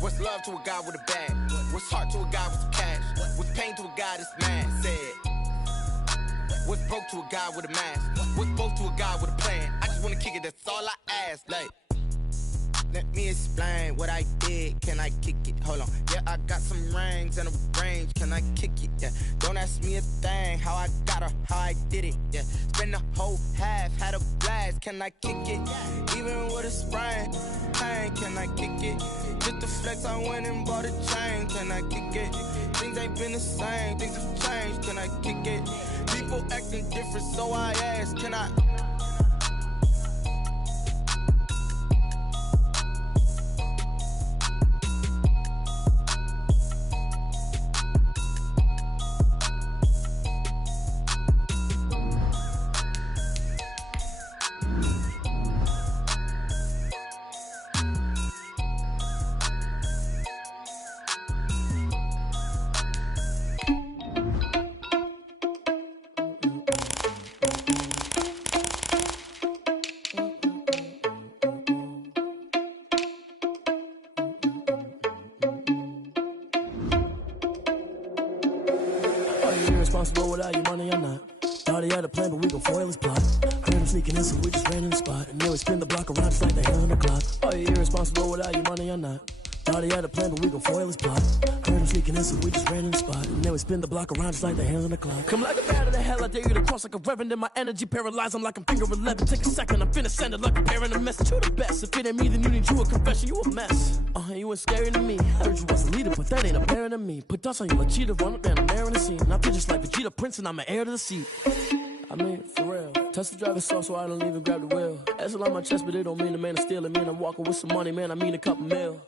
What's love to a guy with a bag? What's heart to a guy with some cash? What's pain to a guy that's mad? Said. What's broke to a guy with a mask? What's both to a guy with a plan? I just wanna kick it, that's all I ask. Like, let me explain what I did. Can I kick it? Hold on. Yeah, I got some rings and a range. Can I kick it? Yeah. Don't ask me a thing. How I got her, how I did it. Yeah. Spend the whole half, had a blast. Can I kick it? Even with a sprain, pain. Can I kick it? Just the flex, I went and bought a chain. Can I kick it? Things ain't been the same. Things have changed. Can I kick it? People acting different, so I ask. Can I? Irresponsible without your money or not. Thought he had a plan, but we gon' foil his plot. Heard him sneaking in, so we just ran in the spot. And then we spin the block around just like the hell on the clock. Are you irresponsible without your money or not? Thought he had a plan, but we gon' foil his plot. Heard him sneaking in, so we just ran in the spot. And then we spin the block around just like the hands on the clock. Come like a bat of the hell, I dare you to cross like a reverend. And my energy paralyzed, I'm like I'm finger 11. Take a second, I'm finna send it like a parent a message. You the best, if it ain't me, then you need you a confession. You a mess, you ain't scary to me. Heard you was a leader, but that ain't apparent to me. Put dust on you like cheetah, run up down, I'm there in the scene. I feel just like Vegeta Prince and I'm an heir to the seat. I mean, for real. Touch the driver's soft so I don't even grab the wheel. Essel on my chest, but it don't mean the man is stealing. Man, I'm walking with some money, man, I mean a couple mil.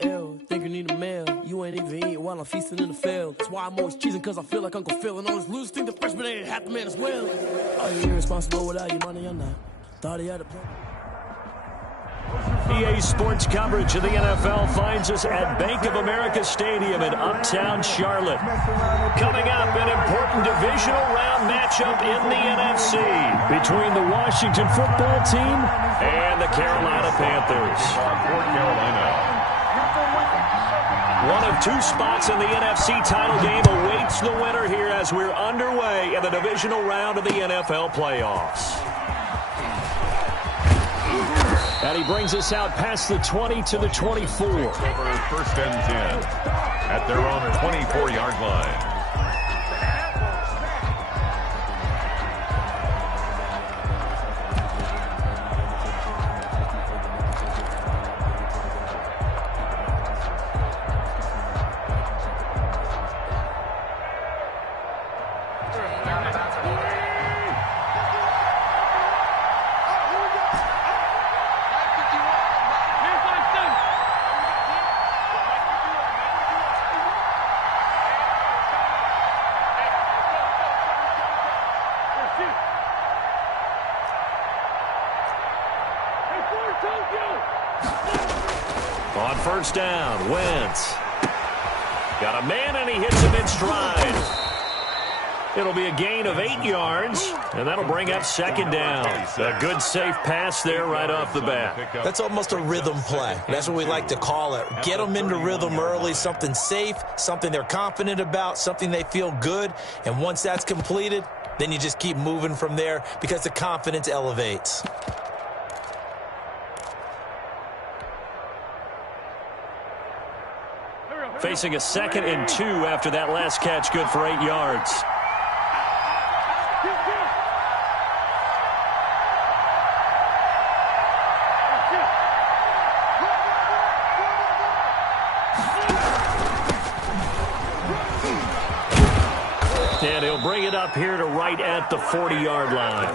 Ew, think you need a meal. You ain't even eating while I'm feasting in the field. That's why I'm always cheesing, cause I feel like Uncle Phil. And all this losers think the freshman ain't half the man as well. Are you irresponsible without your money or not? Thought he had a plan. EA Sports coverage of the NFL finds us at Bank of America Stadium in Uptown Charlotte. Coming up, an important divisional round matchup in the NFC between the Washington football team and the Carolina Panthers. One of two spots in the NFC title game awaits the winner here as we're underway in the divisional round of the NFL playoffs. And he brings us out past the 20 to the 24. First and 10 at their own 24-yard line. On first down, Wentz. Got a man, and he hits him in stride. It'll be a gain of 8 yards, and that'll bring up second down. A good, safe pass there right off the bat. That's almost a rhythm play. That's what we like to call it. Get them into rhythm early, something safe, something they're confident about, something they feel good. And once that's completed, then you just keep moving from there because the confidence elevates. Facing a 2nd and 2 after that last catch, good for 8 yards. And he'll bring it up here to right at the 40-yard line.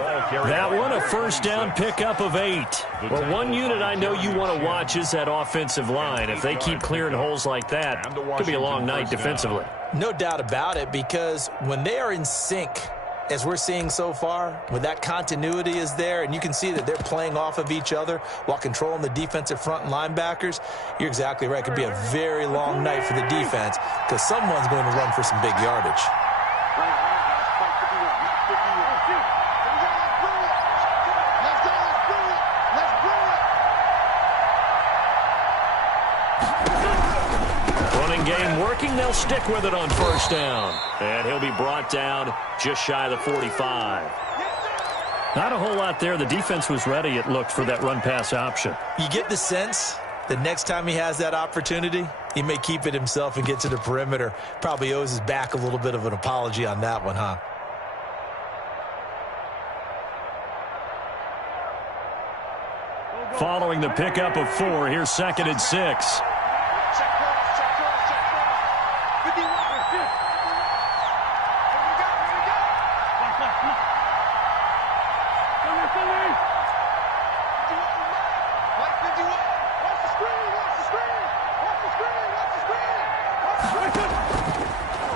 That one, a first down pickup of 8. Well, one unit I know you want to watch is that offensive line. If they keep clearing holes like that, it could be a long night defensively. No doubt about it, because when they are in sync, as we're seeing so far, when that continuity is there and you can see that they're playing off of each other while controlling the defensive front and linebackers, you're exactly right. It could be a very long night for the defense because someone's going to run for some big yardage. Running game working. They'll stick with it on first down. And he'll be brought down just shy of the 45. Not a whole lot there. The defense was ready, it looked, for that run-pass option. You get the sense that next time he has that opportunity, he may keep it himself and get to the perimeter. Probably owes his back a little bit of an apology on that one, huh? Following the pickup of 4, here's 2nd and 6.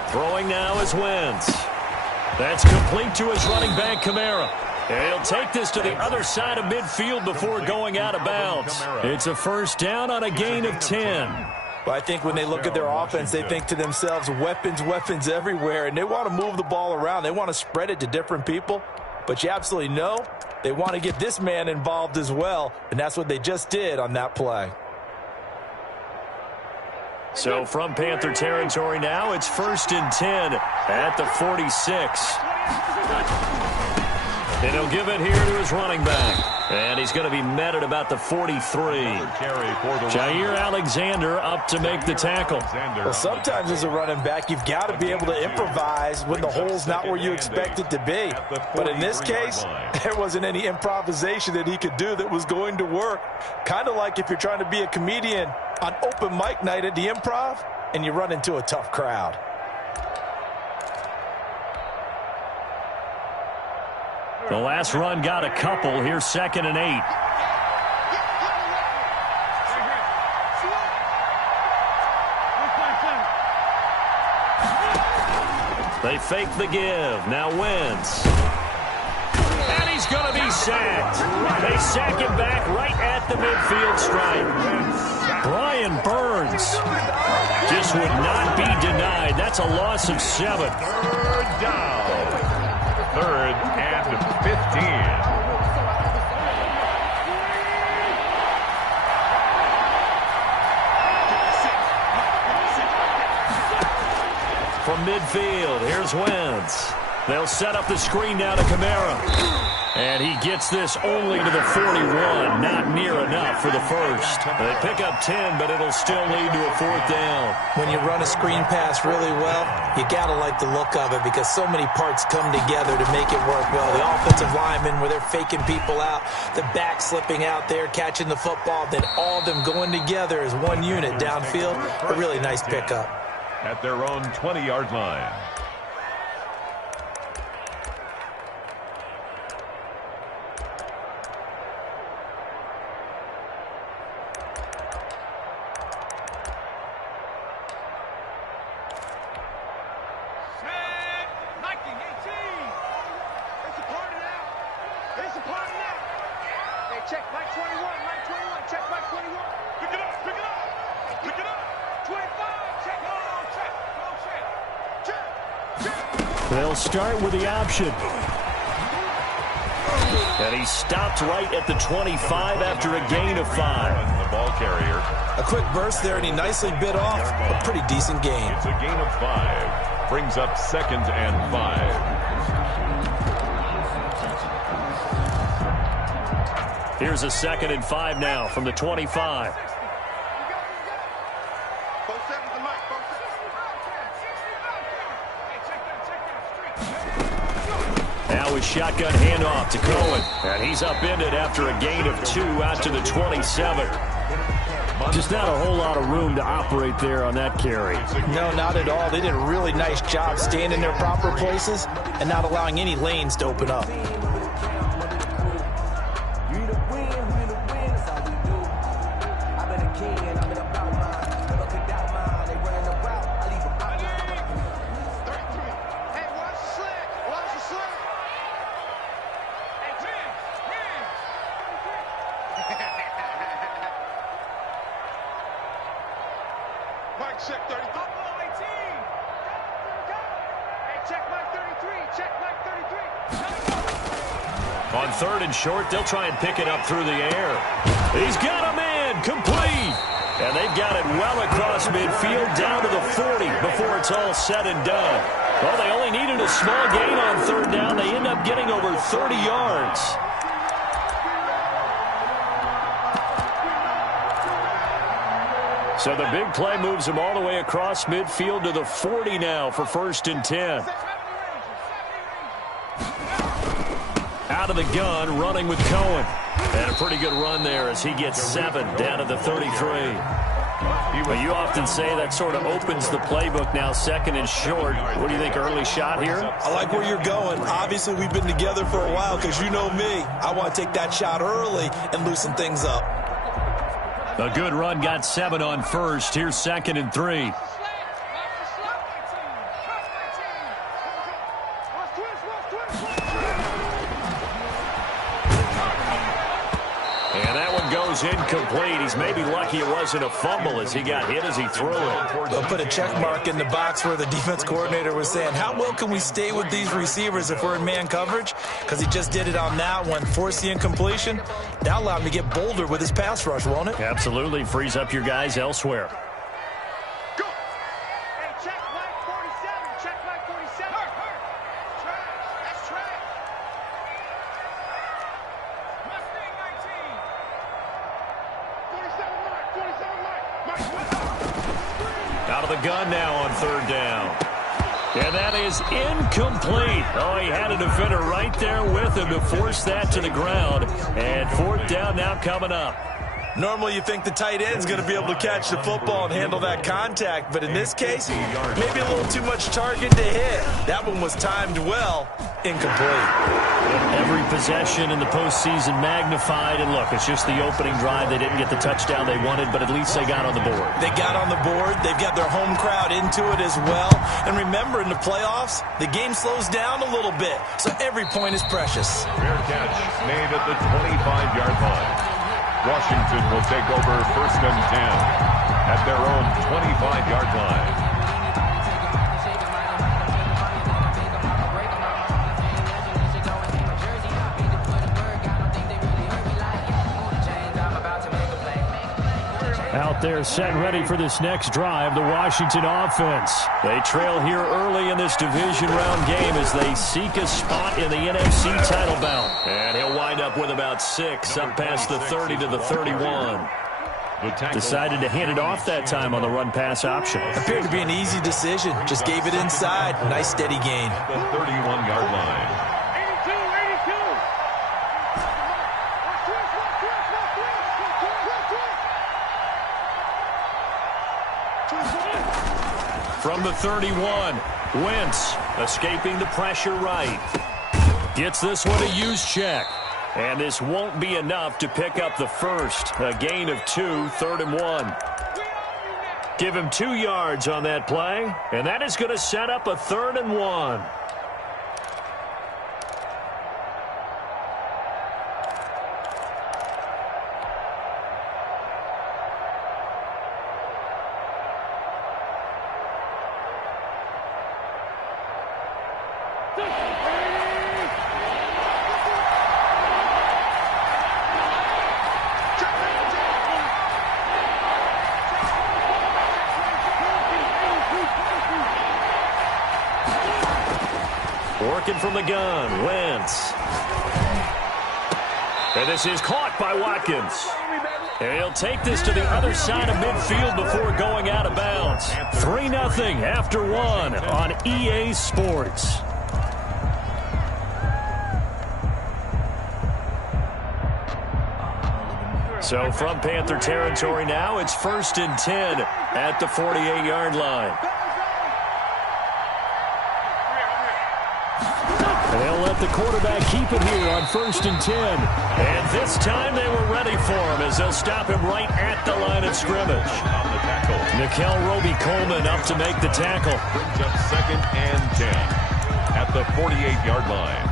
Throwing now is Wentz. That's complete to his running back, Kamara. And he'll take this to the other side of midfield before going out of bounds. It's a first down on a gain of 10. Well, I think when they look at their offense, they think to themselves, weapons, weapons everywhere, and they want to move the ball around. They want to spread it to different people. But you absolutely know they want to get this man involved as well, and that's what they just did on that play. So from Panther territory now, it's 1st and 10 at the 46. And he'll give it here to his running back. And he's going to be met at about the 43. Jair Alexander up to make the tackle. Well, sometimes as a running back, you've got to be able to improvise when the hole's not where you expect it to be. But in this case, there wasn't any improvisation that he could do that was going to work. Kind of like if you're trying to be a comedian on open mic night at the Improv and you run into a tough crowd. The last run got a couple. Here's 2nd and 8. They fake the give. Now Wentz. And he's going to be sacked. They sack him back right at the midfield stripe. Brian Burns just would not be denied. That's a loss of 7. 3rd down. 3rd and 15. From midfield, here's Wentz. They'll set up the screen now to Kamara. And he gets this only to the 41. Not near enough for the first. They pick up 10, but it'll still lead to a 4th down. When you run a screen pass really well, you got to like the look of it because so many parts come together to make it work well. The offensive linemen where they're faking people out, the back slipping out there, catching the football, then all of them going together as one unit downfield. A really nice pickup. At their own 20-yard line. Check Mike 21, Mike 21, check Mike 21. Pick it up, pick it up, pick it up. 25, check, check. They'll start with the option. And he stopped right at the 25 after a gain of 5. The ball carrier. A quick burst there, and he nicely bit off a pretty decent gain. It's a gain of 5. Brings up 2nd and 5. Here's a 2nd and 5 now from the 25. Now his shotgun handoff to Cohen. And he's upended after a gain of 2 out to the 27. Just not a whole lot of room to operate there on that carry. No, not at all. They did a really nice job staying in their proper places and not allowing any lanes to open up. Check 33. Hey, check Mike 33. Check Mike 33. On 3rd and short, they'll try and pick it up through the air. He's got a man complete. And they've got it well across midfield, down to the 40 before it's all said and done. Well, they only needed a small gain on third down. They end up getting over 30 yards. So the big play moves them all the way across midfield to the 40 now for 1st and 10. Out of the gun, running with Cohen. And a pretty good run there as he gets 7 down to the 33. Well, you often say that sort of opens the playbook now, 2nd and short. What do you think, early shot here? I like where you're going. Obviously, we've been together for a while because you know me. I want to take that shot early and loosen things up. A good run, got 7 on 1st. Here's 2nd and 3. And that one goes incomplete. He's maybe lucky it wasn't a fumble as he got hit as he threw it. They'll put a check mark in the box where the defense coordinator was saying, how well can we stay with these receivers if we're in man coverage? Because he just did it on that one, forced the incompletion. That'll allow him to get bolder with his pass rush, won't it? Absolutely. Frees up your guys elsewhere. Go. Hey, check Mike 47. Check Mike 47. That's trash. Mustang 19. 47 Mike. 47 Mike. Out of the gun now on 3rd down. And that is incomplete. Oh, he had a defender right there with him to force that to the ground. And 4th down now coming up. Normally you think the tight end's going to be able to catch the football and handle that contact, but in this case, maybe a little too much target to hit. That one was timed well, incomplete. Every possession in the postseason magnified, and look, it's just the opening drive. They didn't get the touchdown they wanted, but at least they got on the board. They got on the board. They've got their home crowd into it as well. And remember, in the playoffs, the game slows down a little bit, so every point is precious. Fair catch made at the 25-yard line. Washington will take over 1st and 10 at their own 25-yard line. Out there set and ready for this next drive, the Washington offense. They trail here early in this division round game as they seek a spot in the NFC title bout. And he'll wind up with about 6 up past the 30 to the 31. Decided to hand it off that time on the run-pass option. Appeared to be an easy decision. Just gave it inside. Nice steady gain. The 31-yard line. From the 31, Wentz escaping the pressure right. Gets this one a use check. And this won't be enough to pick up the first. A gain of 2, 3rd and 1. Give him 2 yards on that play. And that is going to set up a 3rd and 1. Working from the gun, Wentz. And this is caught by Watkins. And he'll take this to the other side of midfield before going out of bounds. 3-0 after 1 on EA Sports. So from Panther territory now, it's 1st and 10 at the 48-yard line. They'll let the quarterback keep it here on 1st and 10. And this time they were ready for him as they'll stop him right at the line of scrimmage. Nickel Roby-Coleman up to make the tackle. Brings up 2nd and 10 at the 48-yard line.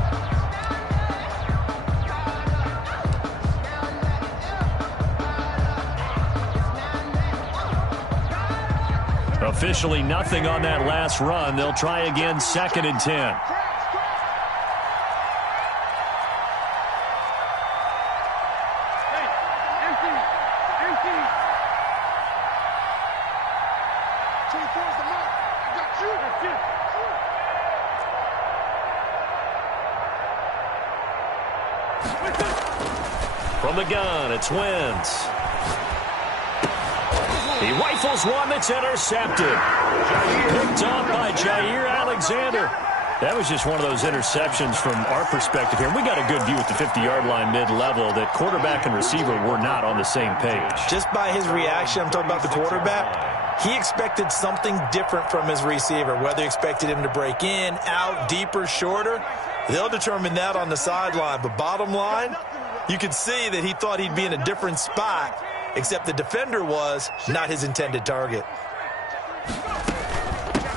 Officially nothing on that last run. They'll try again 2nd and 10. 24 is the mark. I got you. That's it. From the gun, it's Wentz. He rifles one that's intercepted. Picked off by Jair Alexander. That was just one of those interceptions from our perspective here. We got a good view at the 50-yard line mid-level that quarterback and receiver were not on the same page. Just by his reaction, I'm talking about the quarterback, he expected something different from his receiver, whether he expected him to break in, out, deeper, shorter. They'll determine that on the sideline. But bottom line, you could see that he thought he'd be in a different spot, except the defender was not his intended target.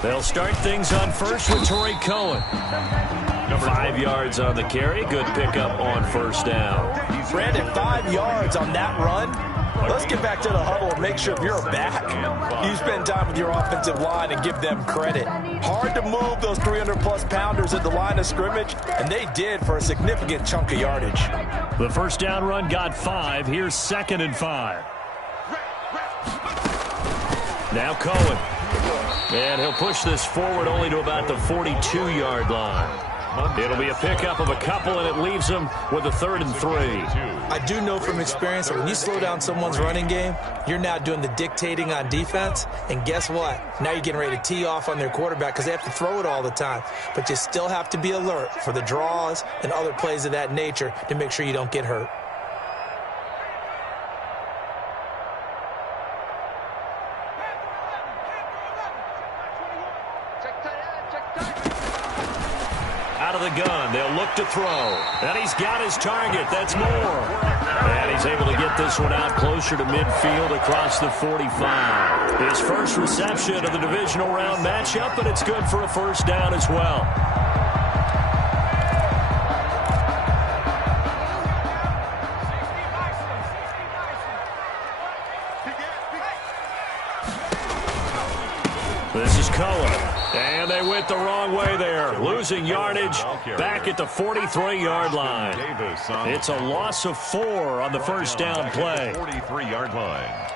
They'll start things on first with Torrey Cohen. 5 yards on the carry. Good pickup on first down. Brandon, 5 yards on that run. Let's get back to the huddle and make sure if you're a back, you spend time with your offensive line and give them credit. Hard to move those 300-plus pounders at the line of scrimmage, and they did for a significant chunk of yardage. The first down run got 5. Here's 2nd and 5. Now Cohen. And he'll push this forward only to about the 42-yard line. It'll be a pickup of a couple, and it leaves them with a 3rd and 3. I do know from experience that when you slow down someone's running game, you're now doing the dictating on defense. And guess what? Now you're getting ready to tee off on their quarterback because they have to throw it all the time. But you still have to be alert for the draws and other plays of that nature to make sure you don't get hurt. Out of the gun, they'll look to throw. And he's got his target. That's Moore. And he's able to get this one out closer to midfield across the 45. His first reception of the divisional round matchup, and it's good for a first down as well. This is Cohen. And they went the wrong way there, losing yardage back at the 43-yard line. It's a loss of 4 on the first down play. 43-yard line.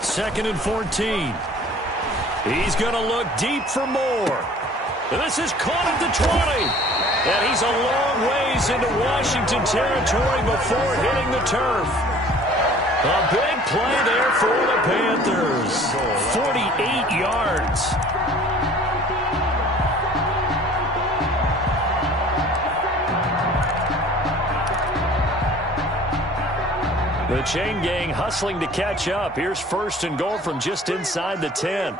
Second and 14. He's going to look deep for Moore. And this is caught at the 20. And he's a long ways into Washington territory before hitting the turf. A big play there for the Panthers. 48 yards. The chain gang hustling to catch up. Here's 1st and goal from just inside the 10.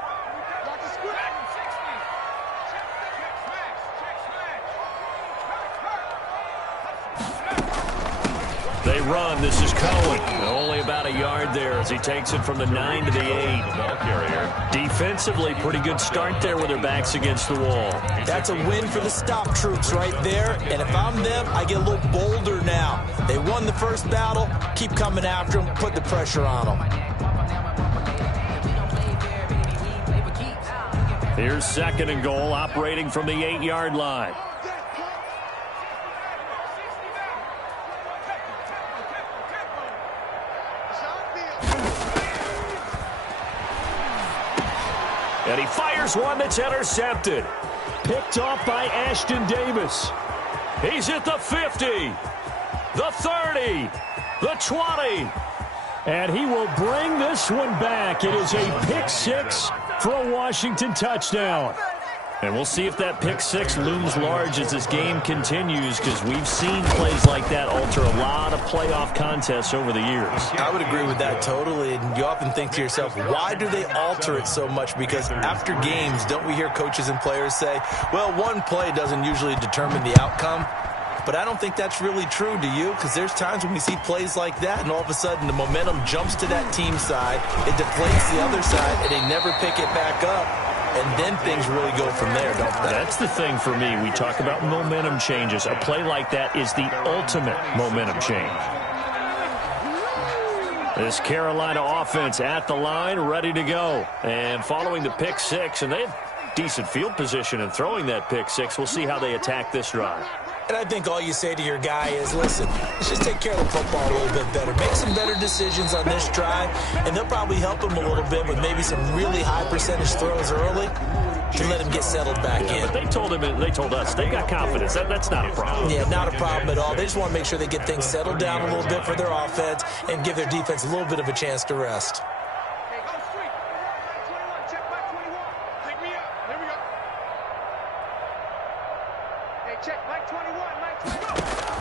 They run. This is Cohen. Only about a yard there as he takes it from the 9 to the 8. Defensively, pretty good start there with their backs against the wall. That's a win for the stop troops right there. And if I'm them, I get a little bolder now. They won the first battle. Keep coming after them. Put the pressure on them. Here's 2nd and goal, operating from the 8-yard line. And he fires one that's intercepted. Picked off by Ashton Davis. He's at the 50, the 30, the 20. And he will bring this one back. It is a pick 6 for a Washington touchdown. And we'll see if that pick 6 looms large as this game continues, because we've seen plays like that alter a lot of playoff contests over the years. I would agree with that totally. And you often think to yourself, why do they alter it so much? Because after games, don't we hear coaches and players say, well, one play doesn't usually determine the outcome. But I don't think that's really true, do you? Because there's times when we see plays like that, and all of a sudden the momentum jumps to that team side, it deflates the other side, and they never pick it back up. and then things really go from there, don't they? That's the thing for me. We talk about momentum changes. A play like that is the ultimate momentum change. This Carolina offense at the line, ready to go. And following the pick six, and they have decent field position in throwing that pick six. We'll see how they attack this drive. And I think all you say to your guy is, listen, let's just take care of the football a little bit better. Make some better decisions on this drive, and they'll probably help him a little bit with maybe some really high percentage throws early to let him get settled back in. But they told us they got confidence. That's not a problem. Yeah, not a problem at all. They just want to make sure they get things settled down a little bit for their offense and give their defense a little bit of a chance to rest.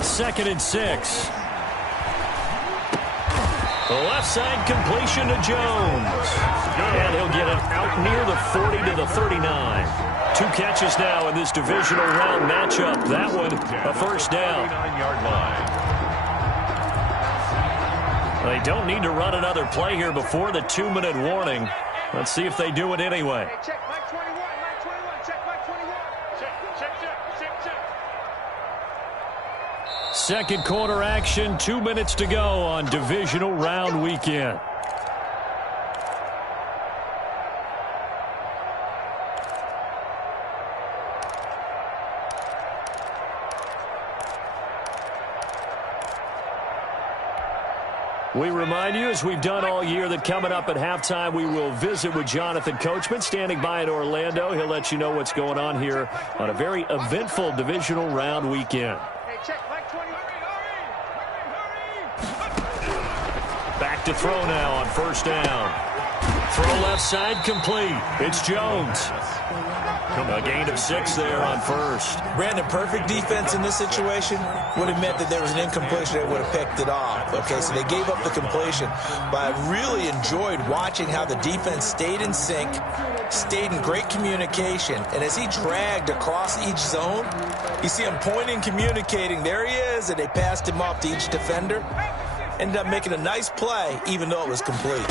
Second and 6. The left side completion to Jones. And he'll get it out near the 40 to the 39. 2 catches now in this divisional round matchup. That one, a first down. 39-yard line. They don't need to run another play here before the 2-minute warning. Let's see if they do it anyway. Check Mike 21, Mike 21, check Mike 21. Check. Second quarter action, 2 minutes to go on divisional round weekend. We remind you, as we've done all year, that coming up at halftime, we will visit with Jonathan Coachman, standing by in Orlando. He'll let you know what's going on here on a very eventful divisional round weekend. Hey, check Mike 20. Hurry. Back to throw now on first down. Throw left side complete. It's Jones. A gain of 6 there on first. Brandon, perfect defense in this situation would have meant that there was an incompletion. They would have picked it off. Okay, so they gave up the completion. But I really enjoyed watching how the defense stayed in sync, stayed in great communication. And as he dragged across each zone, you see him pointing, communicating. There he is, and they passed him off to each defender. Ended up making a nice play, even though it was complete.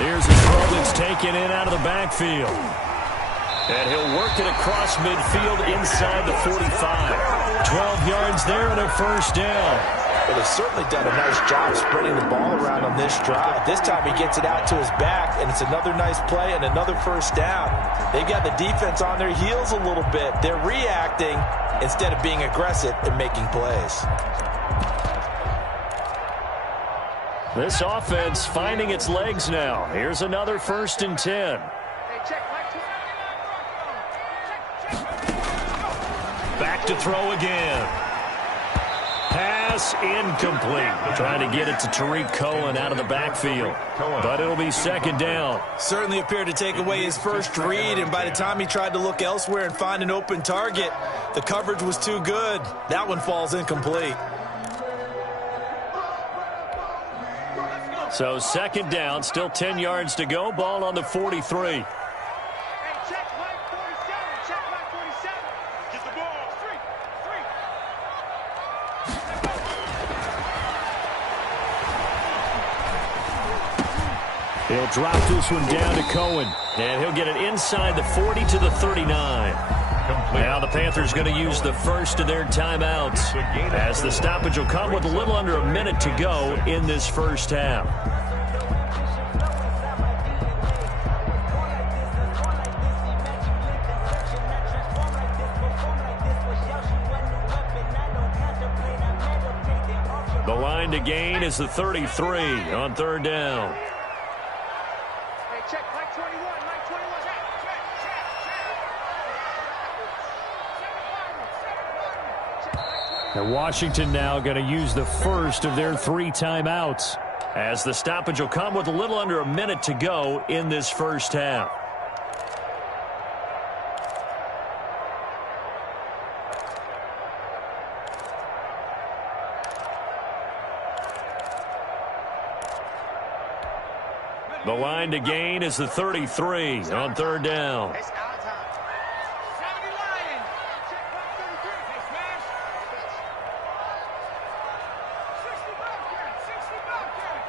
Here's a throw that's taken in out of the backfield. And he'll work it across midfield inside the 45. 12 yards there and a first down. Well, they've certainly done a nice job spreading the ball around on this drive. This time he gets it out to his back, and it's another nice play and another first down. They've got the defense on their heels a little bit. They're reacting instead of being aggressive and making plays. This offense finding its legs now. Here's another 1st and 10. Hey, check Mike 20. Back to throw again. Pass incomplete. Trying to get it to Tariq Cohen out of the backfield. But it'll be second down. Certainly appeared to take away his first read, and by the time he tried to look elsewhere and find an open target, the coverage was too good. That one falls incomplete. So second down, still 10 yards to go. Ball on the 43. Hey, check Mike 47, check Mike 47. Get the ball. Three. He'll drop this one down to Cohen. And he'll get it inside the 40 to the 39. Now the Panthers going to use the first of their timeouts, as the stoppage will come with a little under a minute to go in this first half. The line to gain is the 33 on third down. Hey, check Mike 21, Mike 21. And Washington now going to use the first of their 3 timeouts, as the stoppage will come with a little under a minute to go in this first half. The line to gain is the 33 on third down. It's our time. 70 Lions. Check Mike 33. Hey, smash. 60 Bobcat. 60 Bobcat.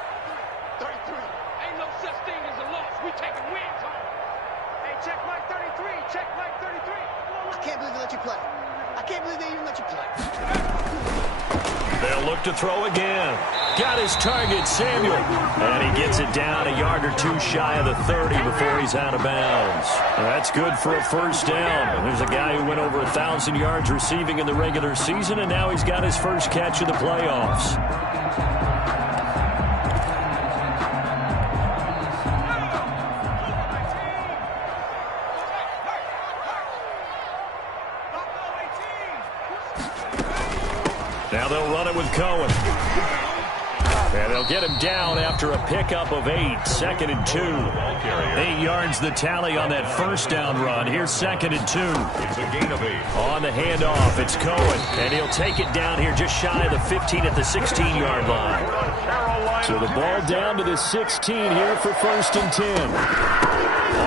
33. Ain't no such thing as a can't believe they let you play. I can't believe they even let you play. They'll look to throw again. Got his target, Samuel. And he gets it down a yard or two shy of the 30 before he's out of bounds. That's good for a first down. There's a guy who went over 1,000 yards receiving in the regular season, and now he's got his first catch in the playoffs. Now they'll run it with Cohen. And they'll get him down after a pickup of 8, 2nd and 2. 8 yards the tally on that first down run. Here's 2nd and 2. It's a gain of 8. On the handoff, it's Cohen. And he'll take it down here just shy of the 15 at the 16-yard line. So the ball down to the 16 here for 1st and 10.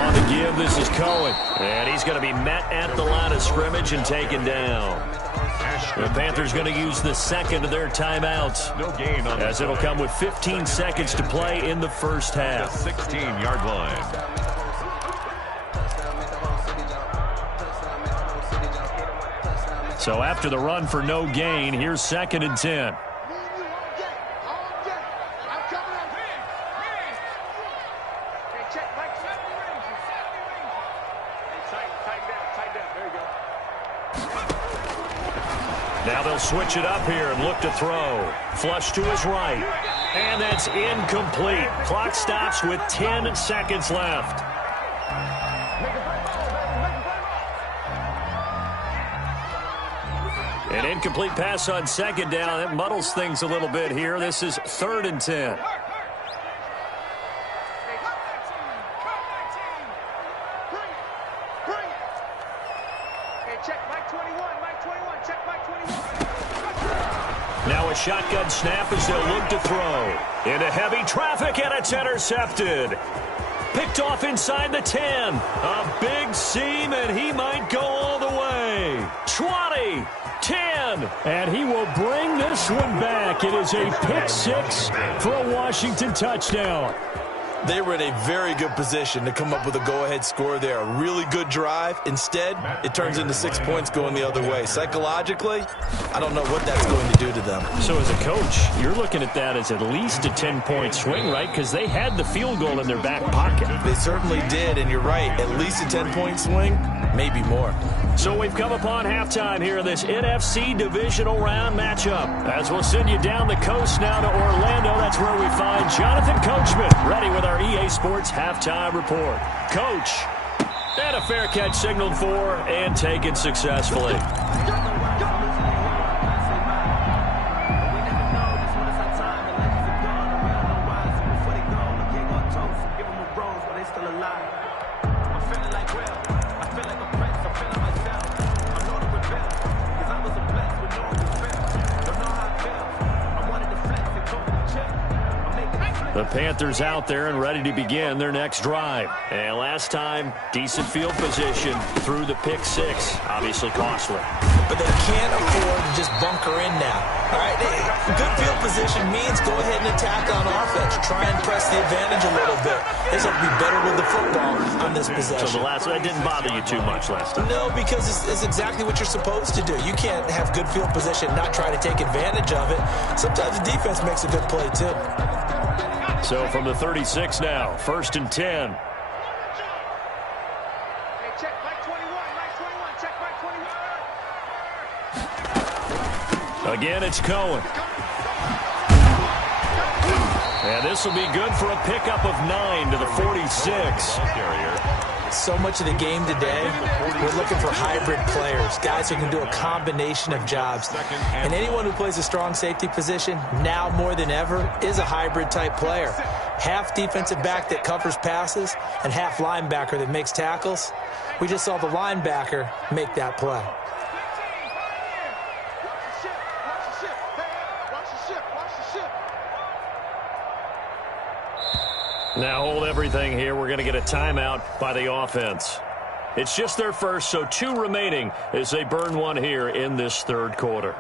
On the give, this is Cohen. And he's going to be met at the line of scrimmage and taken down. The Panthers going to use the second of their timeouts. No gain on as it'll come with 15 seconds to play in the first half. 16-yard line. So after the run for no gain, here's 2nd and 10. Now they'll switch it up here and look to throw. Flush to his right. And that's incomplete. Clock stops with 10 seconds left. An incomplete pass on 2nd down. That muddles things a little bit here. This is 3rd and 10. Now a shotgun snap as they'll look to throw. Into heavy traffic, and it's intercepted. Picked off inside the 10. A big seam, and he might go all the way. 20, 10, and he will bring this one back. It is a pick 6 for a Washington touchdown. They were in a very good position to come up with a go-ahead score there. A really good drive. Instead, it turns into 6 points going the other way. Psychologically, I don't know what that's going to do to them. So as a coach, you're looking at that as at least a 10-point swing, right? Because they had the field goal in their back pocket. They certainly did, and you're right. At least a 10-point swing, maybe more. So we've come upon halftime here in this NFC divisional round matchup. As we'll send you down the coast now to Orlando, that's where we find Jonathan Coachman, ready with our EA Sports halftime report. Coach, and a fair catch signaled for and taken successfully. The Panthers out there and ready to begin their next drive. And last time, decent field position through the pick 6. Obviously costly. But they can't afford to just bunker in now. All right, good field position means go ahead and attack on offense. Try and press the advantage a little bit. They just have to be better with the football on this possession. So that didn't bother you too much last time? No, because it's exactly what you're supposed to do. You can't have good field position and not try to take advantage of it. Sometimes the defense makes a good play, too. So from the 36 now, 1st and 10. Hey, check Mike 21, check Mike 21. Again, it's Cohen. And this will be good for a pickup of 9 to the 46. So much of the game today, we're looking for hybrid players, guys who can do a combination of jobs. And anyone who plays a strong safety position, now more than ever, is a hybrid-type player. Half defensive back that covers passes and half linebacker that makes tackles. We just saw the linebacker make that play. Now hold everything here. We're going to get a timeout by the offense. It's just their first, so 2 remaining as they burn one here in this 3rd quarter.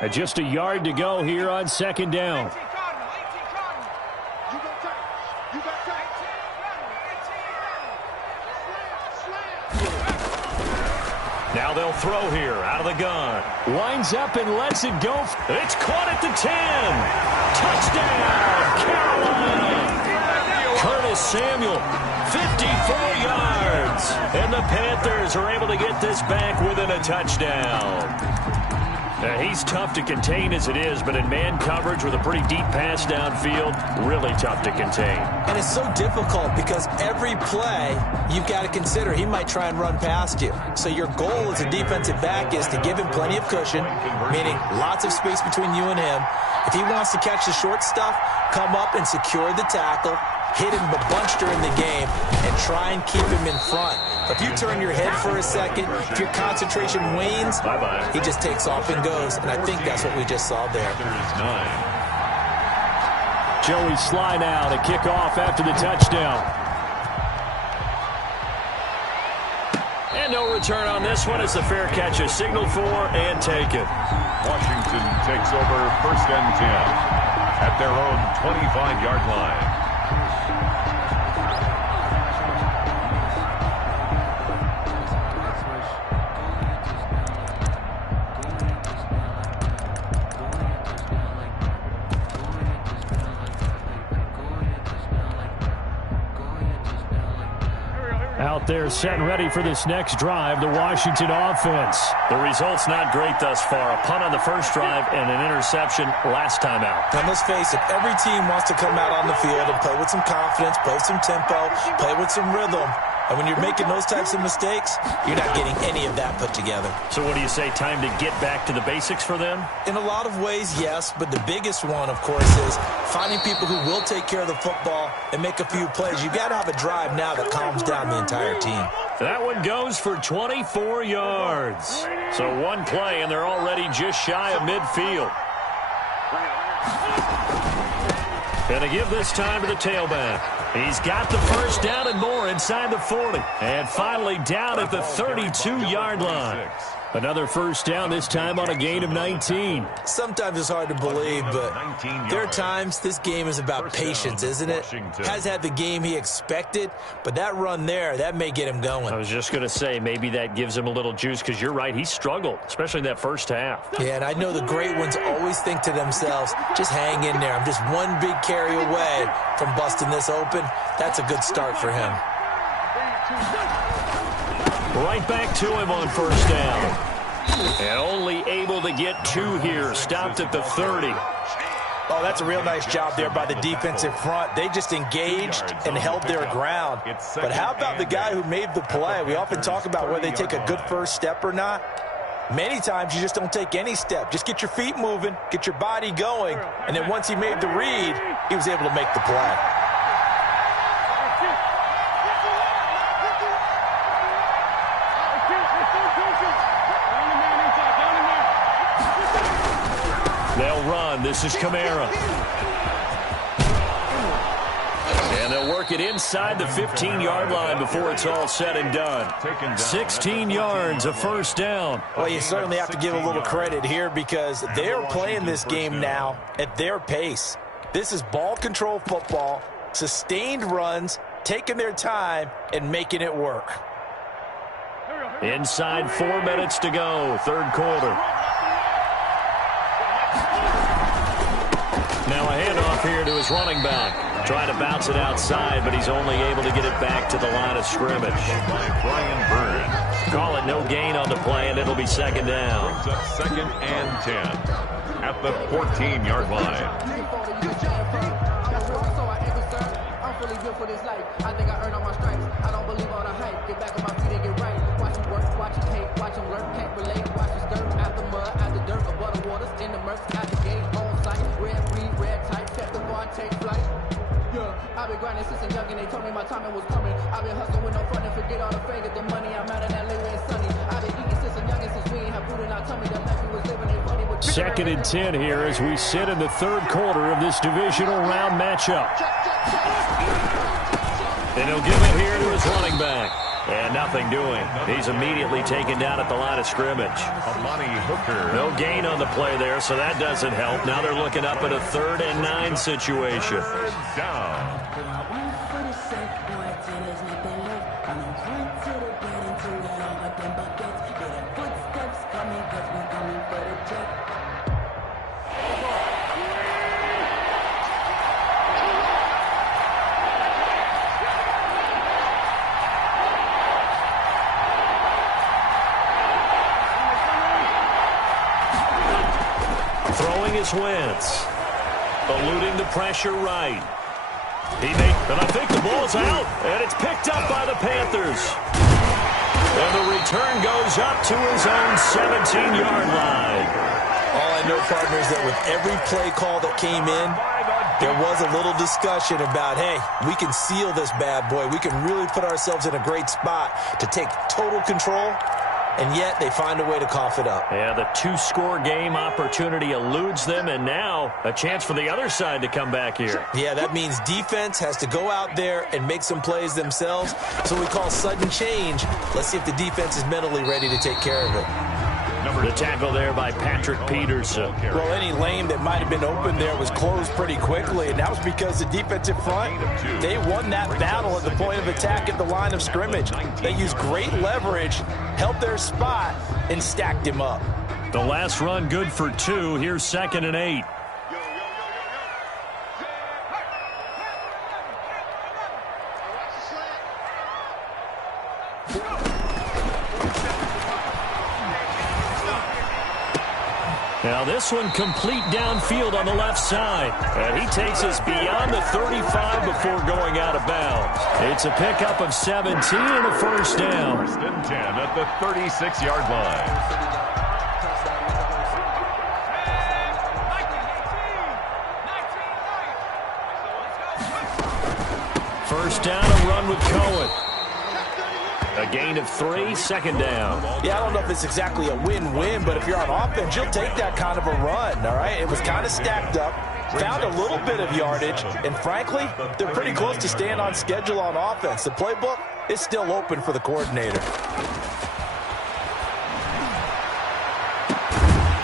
And just a yard to go here on second down. Now they'll throw here out of the gun. Winds up and lets it go. It's caught at the 10. Touchdown, Carolina. Curtis Samuel, 54 yards. And the Panthers are able to get this back within a touchdown. Now, he's tough to contain as it is, but in man coverage with a pretty deep pass downfield, really tough to contain. And it's so difficult because every play you've got to consider he might try and run past you. So your goal as a defensive back is to give him plenty of cushion, meaning lots of space between you and him. If he wants to catch the short stuff, come up and secure the tackle, hit him a bunch during the game, and try and keep him in front. If you turn your head for a second, if your concentration wanes, he just takes off and goes. And I think that's what we just saw there. Joey Sly now to kick off after the touchdown. And no return on this one as the fair catch is signaled for and taken. Washington takes over 1st and 10 at their own 25-yard line. Out there set and ready for this next drive, the Washington offense. The result's not great thus far. A punt on the first drive and an interception last time out. And let's face it, every team wants to come out on the field and play with some confidence, play with some tempo, play with some rhythm. And when you're making those types of mistakes, you're not getting any of that put together. So what do you say, time to get back to the basics for them? In a lot of ways, yes, but the biggest one, of course, is finding people who will take care of the football and make a few plays. You've got to have a drive now that calms down the entire team. That one goes for 24 yards. So one play, and they're already just shy of midfield. And to give this time to the tailback. He's got the first down and more inside the 40. And finally down at the 32-yard line. Another first down, this time on a gain of 19. Sometimes it's hard to believe, but there are times this game is about patience, isn't it? Has had the game he expected, but that run there, that may get him going. I was just going to say, maybe that gives him a little juice, because you're right, he struggled, especially in that first half. Yeah, and I know the great ones always think to themselves, just hang in there. I'm just one big carry away from busting this open. That's a good start for him. Right back to him on first down. And only able to get 2 here. Stopped at the 30. Oh, that's a real nice job there by the defensive front. They just engaged and held their ground. But how about the guy who made the play? We often talk about whether they take a good first step or not. Many times you just don't take any step. Just get your feet moving, get your body going, and then once he made the read, he was able to make the play. They'll run. This is Kamara. And they'll work it inside the 15-yard line before it's all said and done. 16 yards, a first down. Well, you certainly have to give a little credit here because they're playing this game now at their pace. This is ball control football, sustained runs, taking their time, and making it work. Inside 4 minutes to go, third quarter. Now a handoff here to his running back. Trying to bounce it outside, but he's only able to get it back to the line of scrimmage. Brian Burns. Call it no gain on the play, and it'll be second down. Brings up 2nd and 10 at the 14-yard line. I'm really good for this life. I think I earned all my stripes. I don't believe all the hype. Get back on my feet and get right. Watch him work, watch him hate, watch him lurk, can't relate. Watch him stir out the mud, out the dirt, above the waters, in the murks, out the gate, on site. Red breed, red type, kept the bar, take flight. Yeah, I've been grinding since a young and they told me my timing was coming. I've been hustling with no fun and forget all the fame, get the money. I'm out of that late and sunny. I've been eating since a young and since we ain't have food in our tummy. The life we was living ain't funny. Second and 10 here as we sit in the third quarter of this divisional round matchup. And he'll give it here to his running back. And nothing doing. He's immediately taken down at the line of scrimmage. No gain on the play there, so that doesn't help. Now they're looking up at a 3rd and 9 situation. Down. Throwing his Wentz. Eluding the pressure right. And I think the ball's out. And it's picked up by the Panthers. And the return goes up to his own 17-yard line. All I know, partner, is that with every play call that came in, there was a little discussion about, hey, we can seal this bad boy. We can really put ourselves in a great spot to take total control. And yet they find a way to cough it up. Yeah, the 2-score game opportunity eludes them, and now a chance for the other side to come back here. Yeah, that means defense has to go out there and make some plays themselves. So we call sudden change. Let's see if the defense is mentally ready to take care of it. The tackle there by Patrick Peterson. Well, any lane that might have been open there was closed pretty quickly, and that was because the defensive front, they won that battle at the point of attack at the line of scrimmage. They used great leverage, held their spot, and stacked him up. The last run good for 2. Here's 2nd and 8. Now this one complete downfield on the left side. And he takes us beyond the 35 before going out of bounds. It's a pickup of 17 and a first down. 1st and 10 at the 36-yard line. First down, a run with Cohen. A gain of 3, 2nd down. Yeah, I don't know if it's exactly a win-win, but if you're on offense, you'll take that kind of a run, all right? It was kind of stacked up, found a little bit of yardage, and frankly, they're pretty close to staying on schedule on offense. The playbook is still open for the coordinator.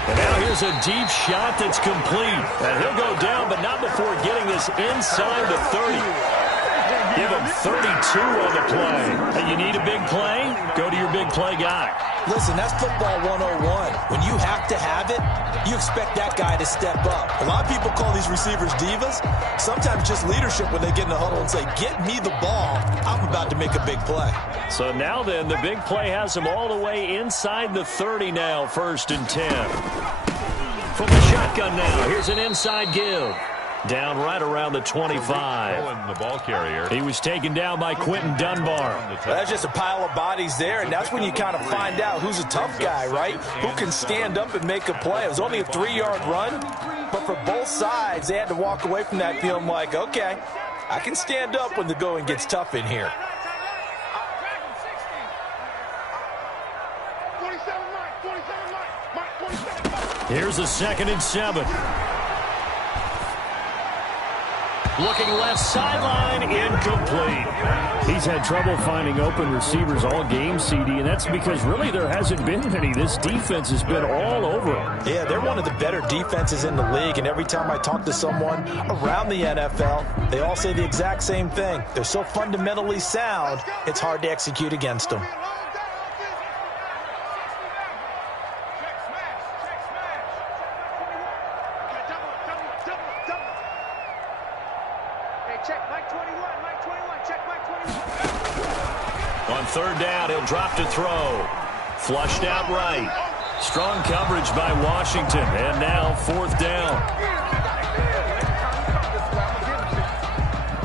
And now here's a deep shot that's complete. And he'll go down, but not before getting this inside the 30. Give him 32 on the play. Hey, you need a big play? Go to your big play guy. Listen, that's football 101. When you have to have it, you expect that guy to step up. A lot of people call these receivers divas. Sometimes just leadership when they get in the huddle and say, get me the ball. I'm about to make a big play. So now then, the big play has him all the way inside the 30 now, 1st and 10. From the shotgun now, here's an inside give. Down right around the 25. The ball carrier. He was taken down by Quentin Dunbar. That's just a pile of bodies there, and that's when you kind of find out who's a tough guy, right? Who can stand up and make a play. It was only a 3-yard run, but for both sides, they had to walk away from that feeling like, okay, I can stand up when the going gets tough in here. Here's a 2nd and 7. Looking left sideline, incomplete. He's had trouble finding open receivers all game, CD, and that's because really there hasn't been many. This defense has been all over him. Yeah, they're one of the better defenses in the league, and every time I talk to someone around the NFL, they all say the exact same thing. They're so fundamentally sound, it's hard to execute against them. On 3rd down, he'll drop to throw. Flushed out right. Strong coverage by Washington. And now 4th down.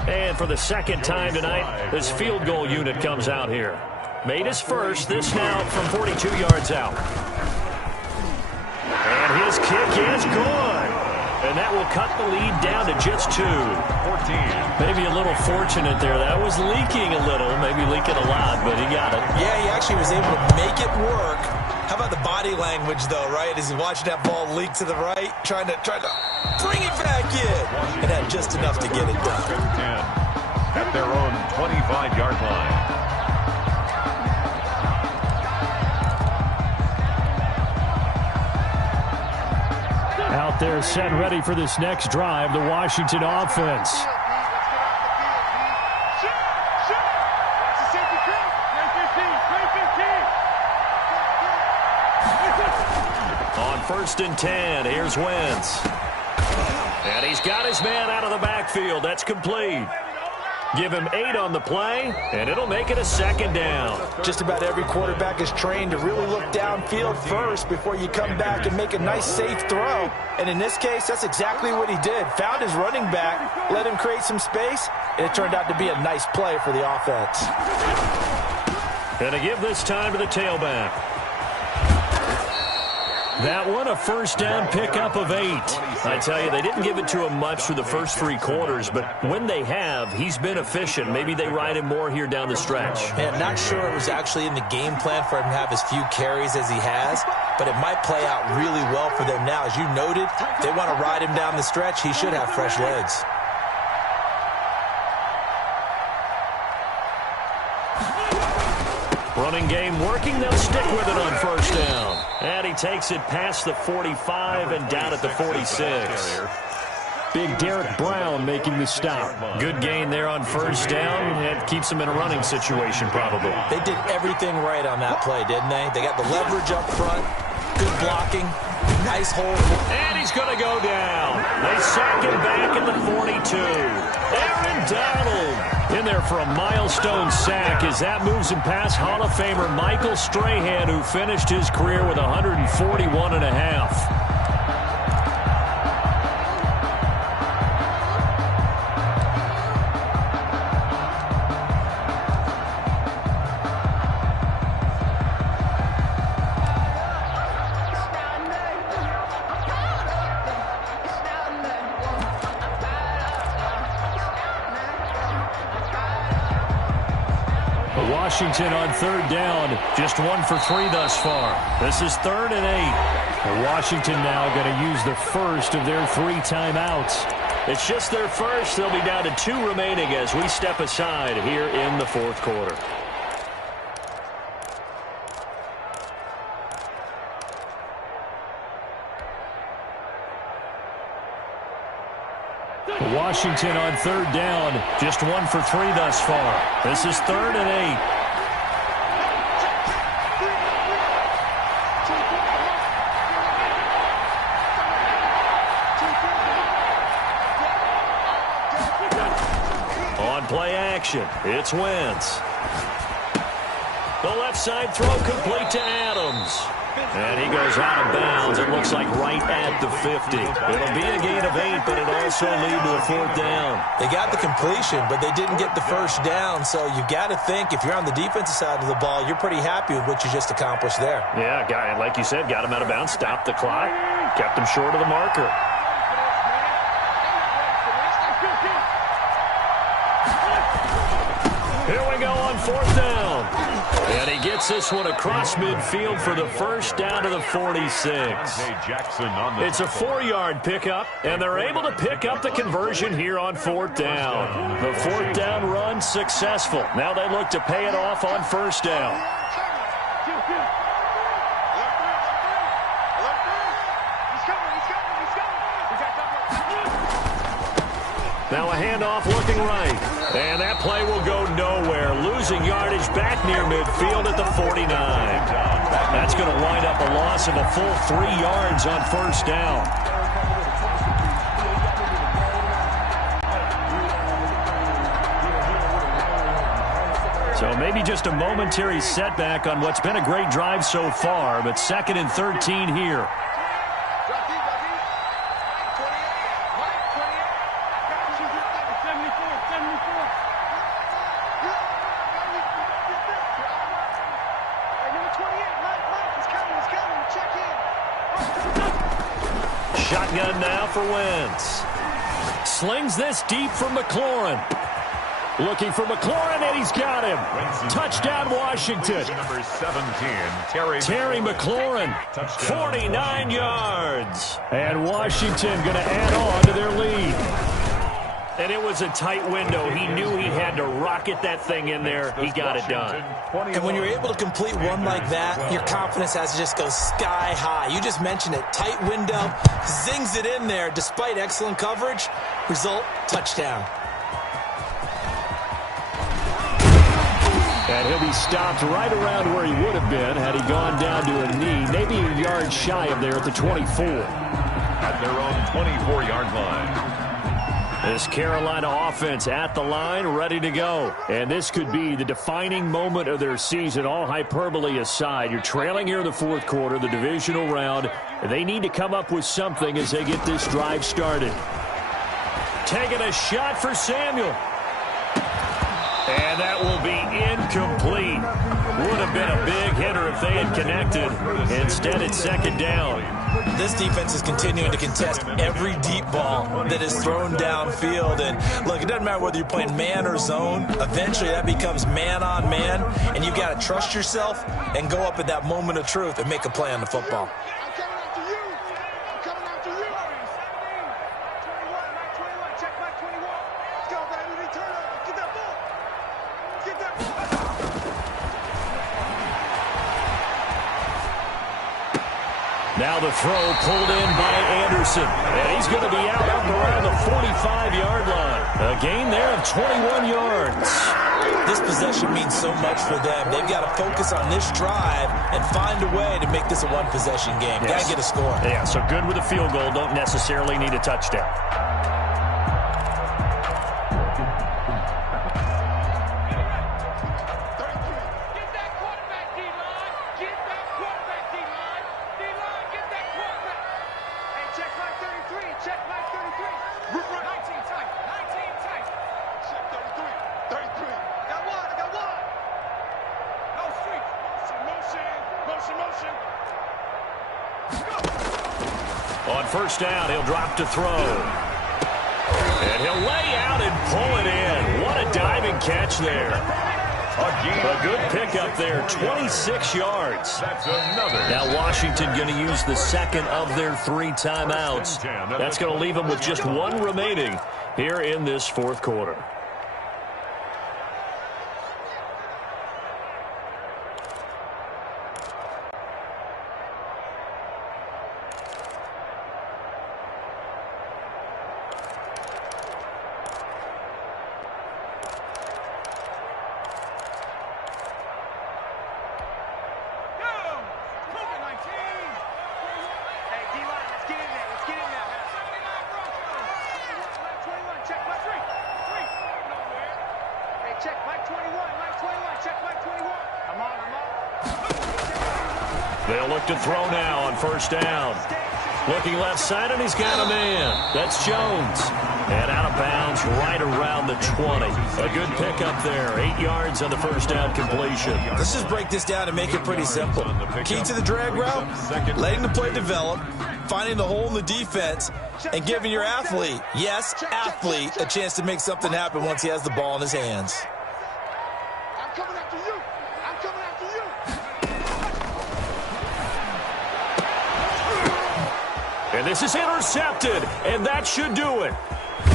And for the 2nd time tonight, this field goal unit comes out here. Made his first, this now from 42 yards out. And his kick is good. And that will cut the lead down to just 2. 14. Maybe a little fortunate there. That was leaking a little, maybe leaking a lot, but he got it. Yeah, he actually was able to make it work. How about the body language, though, right? As he's watching that ball leak to the right, trying to bring it back in. And had just enough to get it done. 10 at their own 25-yard line. there set ready for this next drive, the Washington offense. On 1st and 10, here's Wentz. And he's got his man out of the backfield. That's complete. Give him 8 on the play, and it'll make it a 2nd down. Just about every quarterback is trained to really look downfield first before you come back and make a nice, safe throw. And in this case, that's exactly what he did. Found his running back, let him create some space, and it turned out to be a nice play for the offense. And to give this time to the tailback. That one, a 1st down pickup of 8. I tell you, they didn't give it to him much for the first 3 quarters, but when they have, he's been efficient. Maybe they ride him more here down the stretch. Man, not sure it was actually in the game plan for him to have as few carries as he has, but it might play out really well for them now. As you noted, if they want to ride him down the stretch, he should have fresh legs. Running game working, they'll stick with it on 1st down. And he takes it past the 45 and down at the 46. Big Derek Brown making the stop. Good gain there on 1st down. It keeps him in a running situation probably. They did everything right on that play, didn't they? They got the leverage up front, good blocking, nice hold. And he's going to go down. They sack him back at the 42. Aaron Donald in there for a milestone sack as that moves him past Hall of Famer Michael Strahan, who finished his career with 141.5. Washington on 3rd down, just 1 for 3 thus far. This is 3rd and 8. Washington now going to use the first of their 3 timeouts. It's just their first. They'll be down to 2 remaining as we step aside here in the 4th quarter. Washington on 3rd down, just 1 for 3 thus far. This is 3rd and 8. On play action, it's Wentz. The left side throw complete to Adams. And he goes out of bounds, it looks like right at the 50. It'll be a gain of 8, but it'll also lead to a 4th down. They got the completion, but they didn't get the 1st down. So you've got to think, if you're on the defensive side of the ball, you're pretty happy with what you just accomplished there. Yeah, like you said, got him out of bounds, stopped the clock, kept him short of the marker. Here we go on 4th down. And he gets this one across midfield for the 1st down to the 46. It's a 4-yard pickup, and they're able to pick up the conversion here on 4th down. The 4th down run successful. Now they look to pay it off on 1st down. Now a handoff looking right. And that play will go nowhere. Losing yardage back near midfield at the 49. That's going to wind up a loss of a full 3 yards on 1st down. So maybe just a momentary setback on what's been a great drive so far, but 2nd and 13 here. Shotgun now for Wentz. Slings this deep for McLaurin. Looking for McLaurin, and he's got him. Touchdown, Washington. Number 17, Terry McLaurin, 49 yards. And Washington going to add on to their lead. And it was a tight window. He knew he had to rocket that thing in there. He got it done. And when you're able to complete one like that, your confidence has to just go sky high. You just mentioned it. Tight window, zings it in there despite excellent coverage. Result, touchdown. And he'll be stopped right around where he would have been had he gone down to a knee, maybe a yard shy of there at the 24. At their own 24-yard line. This Carolina offense at the line, ready to go. And this could be the defining moment of their season, all hyperbole aside. You're trailing here in the fourth quarter, the divisional round. They need to come up with something as they get this drive started. Taking a shot for Samuel. And that will be incomplete. Would have been a big hitter if they had connected. Instead, it's second down. This defense is continuing to contest every deep ball that is thrown downfield. And, look, it doesn't matter whether you're playing man or zone. Eventually, that becomes man-on-man. And you've got to trust yourself and go up at that moment of truth and make a play on the football. Now the throw pulled in by Anderson. And he's going to be out up around the 45-yard line. A gain there of 21 yards. This possession means so much for them. They've got to focus on this drive and find a way to make this a one-possession game. Got to get a score. Yeah, so good with a field goal. Don't necessarily need a touchdown. On first down, he'll drop to throw. And he'll lay out and pull it in. What a diving catch there. A good pickup there, 26 yards. That's another. Now Washington going to use the second of their 3 timeouts. That's going to leave them with just 1 remaining here in this fourth quarter. They'll look to throw now on first down. Looking left side, and he's got a man. That's Jones. And out of bounds right around the 20. A good pickup there. 8 yards on the first down completion. Let's just break this down and make it pretty simple. Key to the drag route, letting the play develop, finding the hole in the defense, and giving your athlete, yes, athlete, a chance to make something happen once he has the ball in his hands. I'm coming after you. I'm coming after you. And this is intercepted, and that should do it.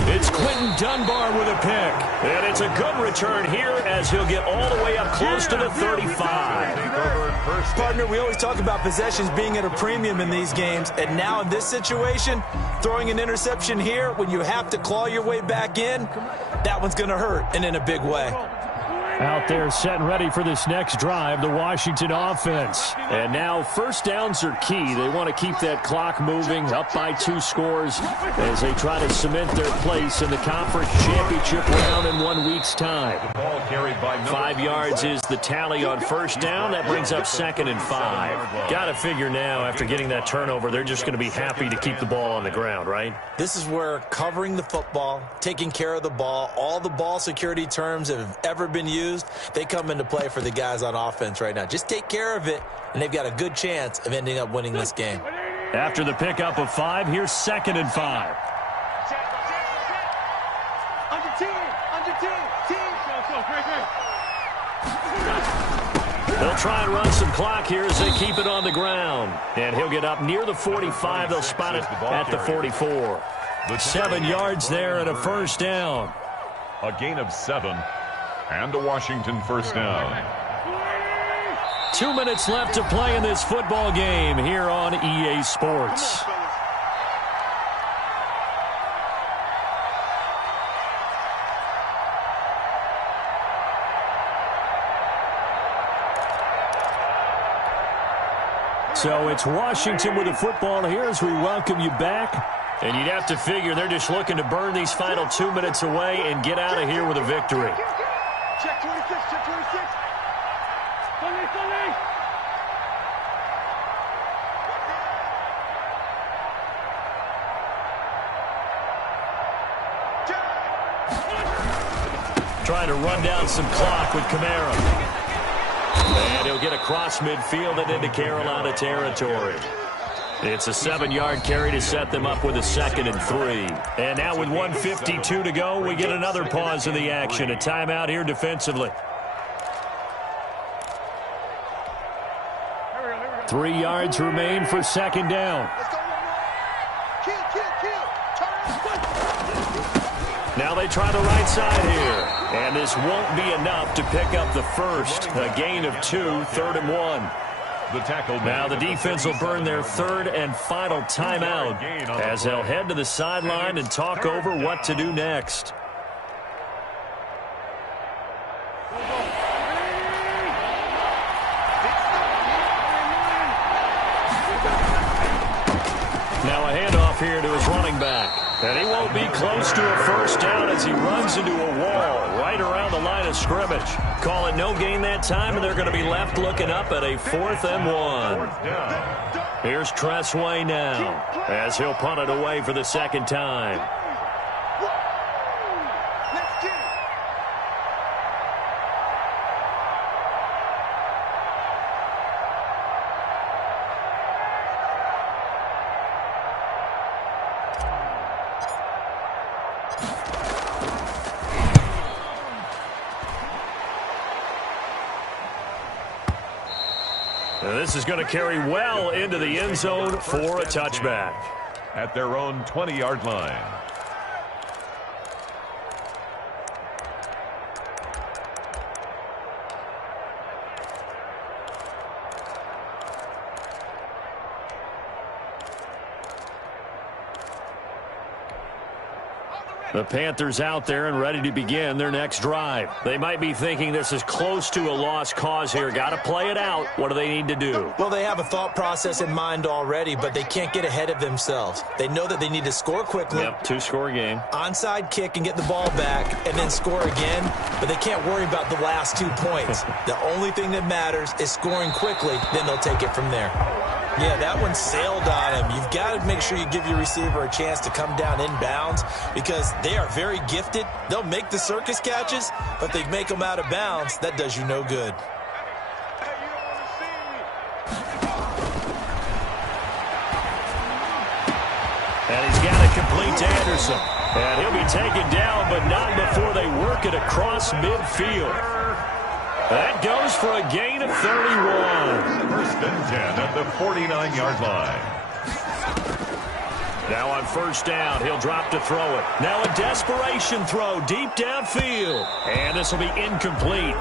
It's Quentin Dunbar with a pick. And it's a good return here as he'll get all the way up close to the 35. Partner, we always talk about possessions being at a premium in these games, and now in this situation, throwing an interception here when you have to claw your way back in, that one's going to hurt, and in a big way. Out there set and ready for this next drive, the Washington offense. And now first downs are key. They want to keep that clock moving, up by 2 scores as they try to cement their place in the conference championship round in 1 week's time. 5 yards is the tally on first down. That brings up 2nd and 5. Got to figure now after getting that turnover, they're just going to be happy to keep the ball on the ground, right? This is where covering the football, taking care of the ball, all the ball security terms that have ever been used, they come into play for the guys on offense right now. Just take care of it, and they've got a good chance of ending up winning this game. After the pickup of 5, here's 2nd and 5. Under 10, under 10, 10. Go, great. They'll try and run some clock here as they keep it on the ground. And he'll get up near the 45. They'll spot it at the 44. 7 yards there and a first down. A gain of 7 and a Washington first down. 2 minutes left to play in this football game here on EA Sports. So it's Washington with the football here as we welcome you back. And you'd have to figure they're just looking to burn these final 2 minutes away and get out of here with a victory. Check 26, check 26. Trying to run down some clock with Kamara. And he'll get across midfield and into Carolina territory. It's a 7-yard carry to set them up with a 2nd and 3. And now with 1:52 to go, we get another pause in the action. A timeout here defensively. 3 yards remain for 2nd down. Now they try the right side here. And this won't be enough to pick up the first. A gain of 2, 3rd and 1. The tackle. Now the defense will burn their 3rd and final timeout as they'll head to the sideline and talk over what to do next. Now a handoff here to his running back. And he won't be close to a first down as he runs into a wall right around the line of scrimmage. Call it no gain that time, and they're going to be left looking up at a 4th and 1. Here's Tressway now as he'll punt it away for the 2nd time. This is going to carry well into the end zone for a touchback. At their own 20-yard line. The Panthers out there and ready to begin their next drive. They might be thinking this is close to a lost cause here. Got to play it out. What do they need to do? Well, they have a thought process in mind already, but they can't get ahead of themselves. They know that they need to score quickly. Yep, 2-score game. Onside kick and get the ball back and then score again, but they can't worry about the last 2 points. The only thing that matters is scoring quickly, then they'll take it from there. Yeah, that one sailed on him. You've got to make sure you give your receiver a chance to come down inbounds because they are very gifted. They'll make the circus catches, but if they make them out of bounds, that does you no good. And he's got it complete to Anderson. And he'll be taken down, but not before they work it across midfield. That goes for a gain of 31. 1st and 10 at the 49-yard line. Now on 1st down, he'll drop to throw it. Now a desperation throw deep downfield. And this will be incomplete.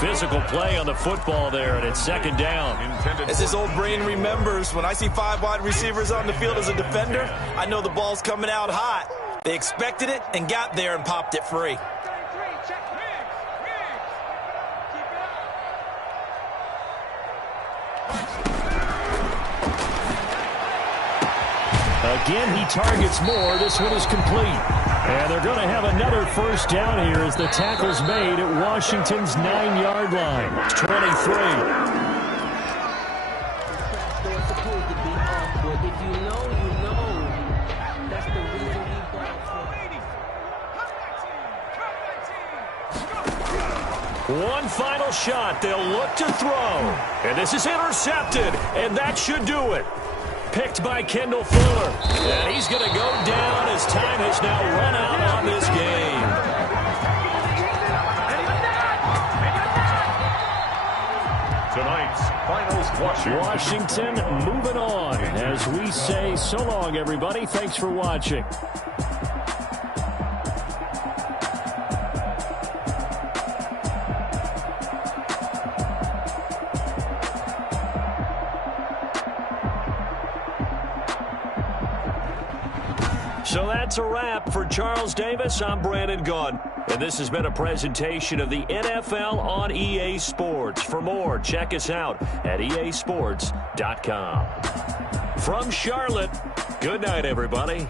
Physical play on the football there, and it's 2nd down. As his old brain remembers, when I see 5 wide receivers on the field as a defender, I know the ball's coming out hot. They expected it and got there and popped it free. Again, he targets more. This one is complete. And they're going to have another 1st down here as the tackle's made at Washington's 9-yard line. It's 23. One final shot. They'll look to throw. And this is intercepted. And that should do it. Picked by Kendall Fuller. And he's going to go down as time has now run out on this game. Tonight's finals, Washington moving on as we say so long, everybody. Thanks for watching. So that's a wrap. For Charles Davis, I'm Brandon Gunn. And this has been a presentation of the NFL on EA Sports. For more, check us out at easports.com. From Charlotte, good night, everybody.